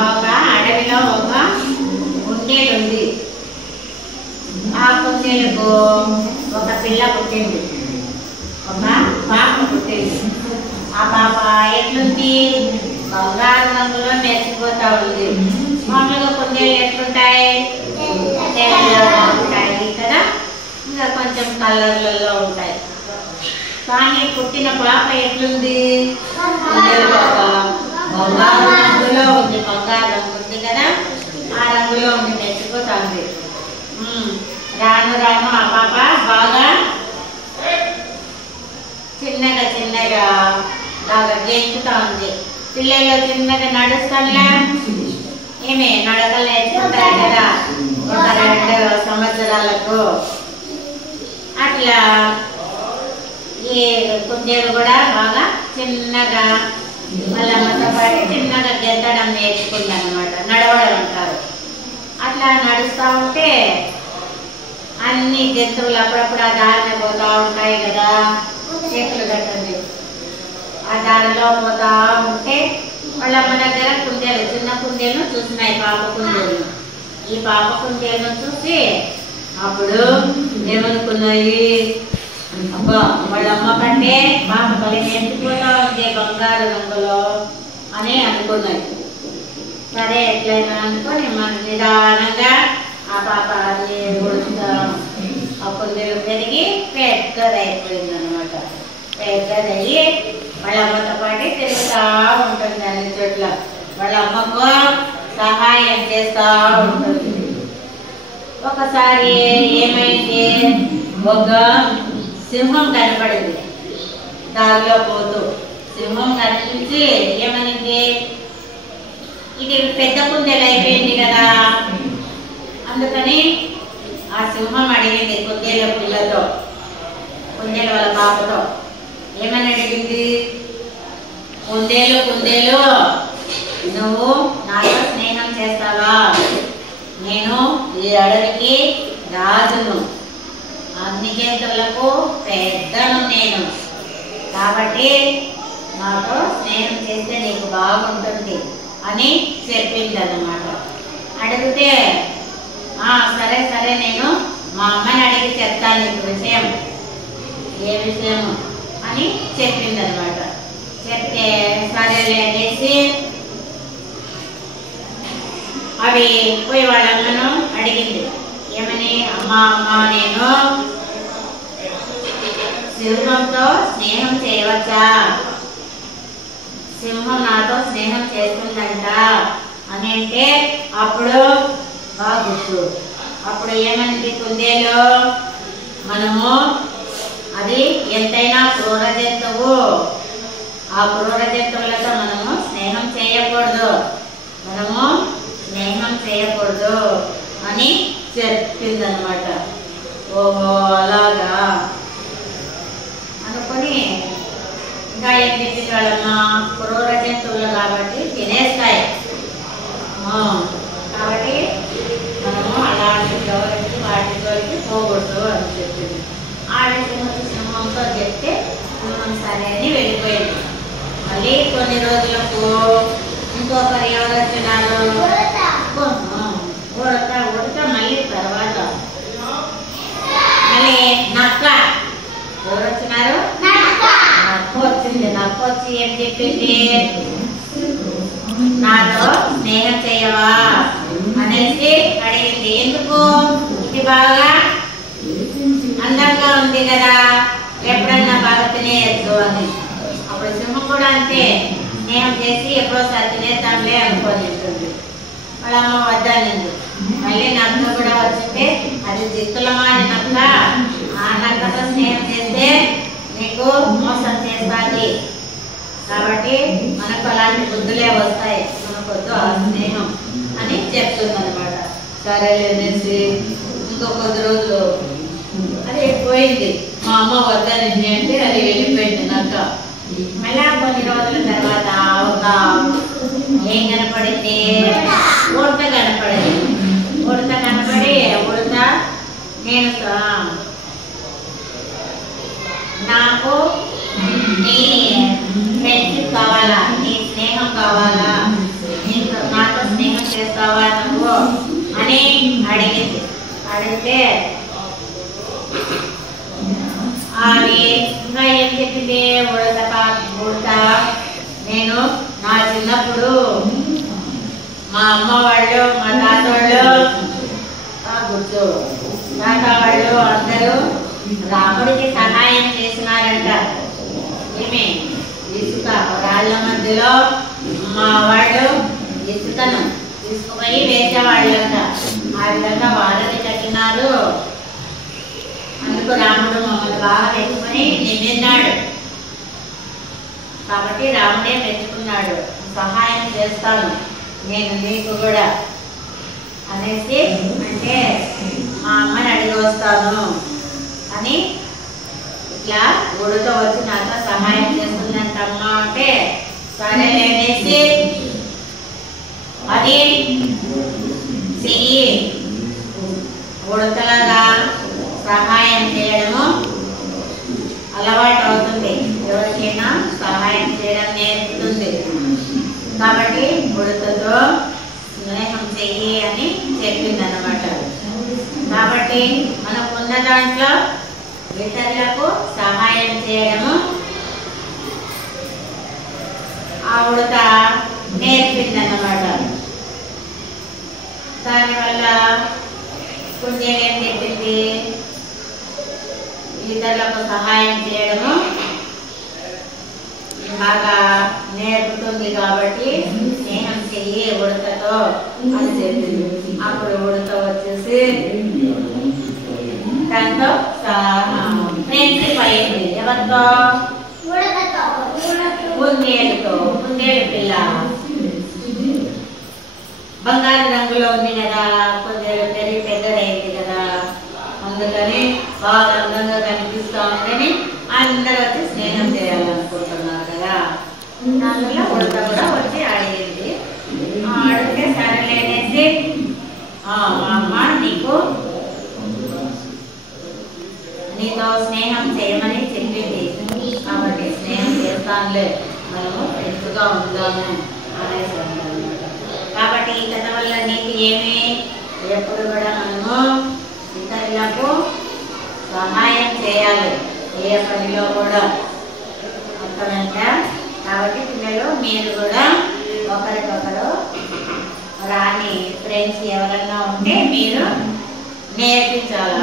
ఒక అడవిలో ఒక కుందేలు ఉంది. ఆ కుందేలుకు ఒక పిల్ల పుట్టింది, ఒక పాప పుట్టింది. ఆ పాప ఎట్లుంది? బంగారు రంగులో మెరిసిపోతా ఉంది. మామూలుగా కుందేలు ఎట్లుంటాయి? తెల్లగా ఉంటాయి కదా, ఇంకా కొంచెం కలర్లలో ఉంటాయి. కానీ పుట్టిన పాప ఎట్లుంది? కుందేలు పాప బంగారు రంగులో ఉంది. బంగారు రంగు ఉంది కదా, ఆ రంగులో ఉంది, మెరిసిపోతా ఉంది. రాను రాను ఆ పాప బాగా చిన్నగా చిన్నగా బాగా గెంతుతా ఉంది. పిల్లలు చిన్నగా నడుస్తానులే, ఏమే నడకలు నేర్చుకుంటారు కదా ఒక 2 సంవత్సరాలకు. అట్లా ఈ కుందేలు కూడా బాగా చిన్నగా వాళ్ళ అమ్మతో పాటు చిన్నగా గెంతడం నేర్చుకుంది అనమాట. నడవడం అంటారు. అట్లా నడుస్తూ ఉంటే అన్ని జంతువులు అప్పుడప్పుడు ఆ దారిన పోతా ఉంటాయి కదా, చేతులు కట్టండి. ఆ దారిలో పోతా ఉంటే వాళ్ళ అమ్మ దగ్గర కుందేలు, చిన్న కుందేలు చూసినాయి, పాప కుందేలు. ఈ పాప కుందేలును చూసి అప్పుడు ఏమనుకున్నాయి? అబ్బా, వాళ్ళ అమ్మ కంటే పాప బలి ఎండిపోతా ఉంది బంగారు రంగులో అని అనుకున్నాయి. సరే ఎట్లయినా అనుకొని మన నిదానంగా ఆ పాప అది ఆ కుందేలు పెరిగి పెద్దదైపోయింది అనమాట. పెద్దదయ్యి వాళ్ళ అమ్మతో పాటు తిరుగుతూ ఉంటుంది అన్ని చోట్ల. వాళ్ళ అమ్మకు సహాయం చేస్తూ ఉంటుంది. ఒకసారి ఏమైంది? ఒక సింహం కనపడింది దారిలో పోతూ. సింహం కనిపించి ఏమనింది? ఇది పెద్ద కుందేలు అయిపోయింది కదా, అందుకని ఆ సింహం అడిగింది కుందేలు పిల్లతో, కుందేలు వాళ్ళ పాపతో. ఏమని అడిగింది? కుందేలు కుందేలు, నువ్వు నాతో స్నేహం చేస్తావా? నేను ఈ అడవికి రాజును, అన్ని జంతువులకు పెద్దను నేను, కాబట్టి నాతో స్నేహం చేస్తే నీకు బాగుంటుంది అని చెప్పింది అన్నమాట. అడిగితే సరే సరే, నేను మా అమ్మని అడిగి చెప్తాను నీకు విషయం, ఏ విషయము అని చెప్పింది అనమాట. చెప్తే సరేలే అనేసి అవి పోయి వాళ్ళ అమ్మను అడిగింది. ఏమని? అమ్మ అమ్మ, నేను సింహంతో స్నేహం చేయవచ్చా? సింహం నాతో స్నేహం చేస్తుందంట అని అంటే అప్పుడు బాగా గుర్తు. అప్పుడు ఏమంది కుందేలు? మనము అది ఎంతైనా క్రూర జంతువు, ఆ క్రూర జంతువులతో మనము స్నేహం చేయకూడదు, మనము స్నేహం చేయకూడదు అని చెప్పింది అనమాట. ఓహో అలాగా అనుకొని ఇంకా ఏం చెప్పింది వాళ్ళమ్మా? క్రూర జంతువులు కాబట్టి తినేస్తాయి, కాబట్టి మనము అలాంటి జోలికి వాటి జోలికి పోకూడదు అని చెప్పింది. సింహంతో చెప్తే సింహం సరే అని వెళ్ళిపోయింది. మళ్ళీ కొన్ని రోజులకు ఇంకొకరు ఎవరు వచ్చినారు? ఉడత మళ్ళీ తర్వాత మళ్ళీ నక్క. ఎవరు వచ్చినారు? నక్క వచ్చింది. నక్క వచ్చి ఏం చెప్పింది? నాతో స్నేహం చేయవా అనేసి అడిగింది. ఎందుకు? ఇది బాగా అందంగా ఉంది కదా, ఎప్పుడన్నా బాగా తినేయచ్చు అని. అప్పుడు సింహం కూడా అంతే, స్నేహం చేసి ఎప్పుడోసారి తినేద్దాంలే అనుకొని ఉంటుంది. వాళ్ళ అమ్మ వద్దనింది. మళ్ళీ నక్క కూడా వచ్చింటే అది దిక్కులమాని నక్క, ఆ నక్కతో స్నేహం చేస్తే నీకు మోసం చేస్తుంది, కాబట్టి మనకు అలాంటి బుద్ధులే వస్తాయి, మనకొద్దు ఆ స్నేహం అని చెప్తుంది అనమాట. సరేలే అనేసి ఇంకో కొద్ది రోజులు అది పోయింది. మా అమ్మ వద్దనింది అంటే అది వెళ్ళిపోయింది నక్క. మళ్ళా కొన్ని రోజుల తర్వాత ఒక ఏం కనపడింది? ఉడత కనపడింది. ఉడత కనపడి ఉడత నేను నాకు నీ ఫ్రెండ్స్ అడిగితే అది ఇంకా ఏం చెప్పింది, ఉడత నేను నా చిన్నప్పుడు మా అమ్మ వాళ్ళు మా తాత వాళ్ళు తాత వాళ్ళు అందరూ రాముడికి సహాయం చేసినారంట. ఏమి ఇసుక రాళ్ళ మధ్యలో మా వాళ్ళు ఇసుకను తీసుకుపోయి వేసేవాళ్ళంట. ఆ విధంగా వాళ్ళని కట్టినారు. అందుకు రాముడు మమ్మల్ని బాగా మెచ్చుకొని నిన్నాడు. కాబట్టి రాముడే మెచ్చుకున్నాడు, సహాయం చేస్తాను నేను నీకు కూడా అనేసి, అంటే మా అమ్మని అడిగి వస్తాను అని ఇట్లా గుడితో వచ్చి నాతో సహాయం చేస్తుందంట అమ్మ అంటే, సరేనేసి అది చెయ్యి. ఉడతలాగా సహాయం చేయడము అలవాటు అవుతుంది, ఎవరికైనా సహాయం చేయడం నేర్పుతుంది. కాబట్టి ఉడతతో స్నేహం చెయ్యి అని చెప్పింది అన్నమాట. కాబట్టి మనకున్న దాంట్లో ఇతరులకు సహాయం చేయడము ఆ ఉడత నేర్పింది అన్నమాట. దానివల్ల కుందేలు ఏం చెప్పింది, ఇతరులకు సహాయం చేయడము బాగా నేర్పుతుంది కాబట్టి స్నేహం చెయ్యి ఉడతతో అని చెప్పింది. అప్పుడు ఉడత వచ్చేసి దాంతో ఫ్రెండ్షిప్ అయ్యింది. ఎవరితో? కుందేలుతో. కుందేలు పిల్ల బంగారు రంగులో ఉంది కదా, కుందేలు పెరిగి పెద్దదైంది కదా, అందుకని బాగా అందంగా కనిపిస్తా ఉందని అందరూ వచ్చి స్నేహం చేయాలనుకుంటున్నారు కదా. అందులో ఉడత కూడా వచ్చి అడిగింది. అడిగితే సరేలేనేసి మా అమ్మ నీతో స్నేహం చేయమని చెప్పింది కాబట్టి స్నేహం చేస్తానులే, మనము ఫ్రెండ్స్గా ఉందాము అనేసి అన్నమాట. కాబట్టి ఈ కథ వల్ల నీకు ఏమి, ఎప్పుడు కూడా మనము ఇతరులకు సహాయం చేయాలి ఏ పనిలో కూడా, అర్థమైందా? కాబట్టి పిల్లలు మీరు కూడా ఒకరికొకరు రాని ఫ్రెండ్స్ ఎవరైనా ఉంటే మీరు నేర్పించాలి.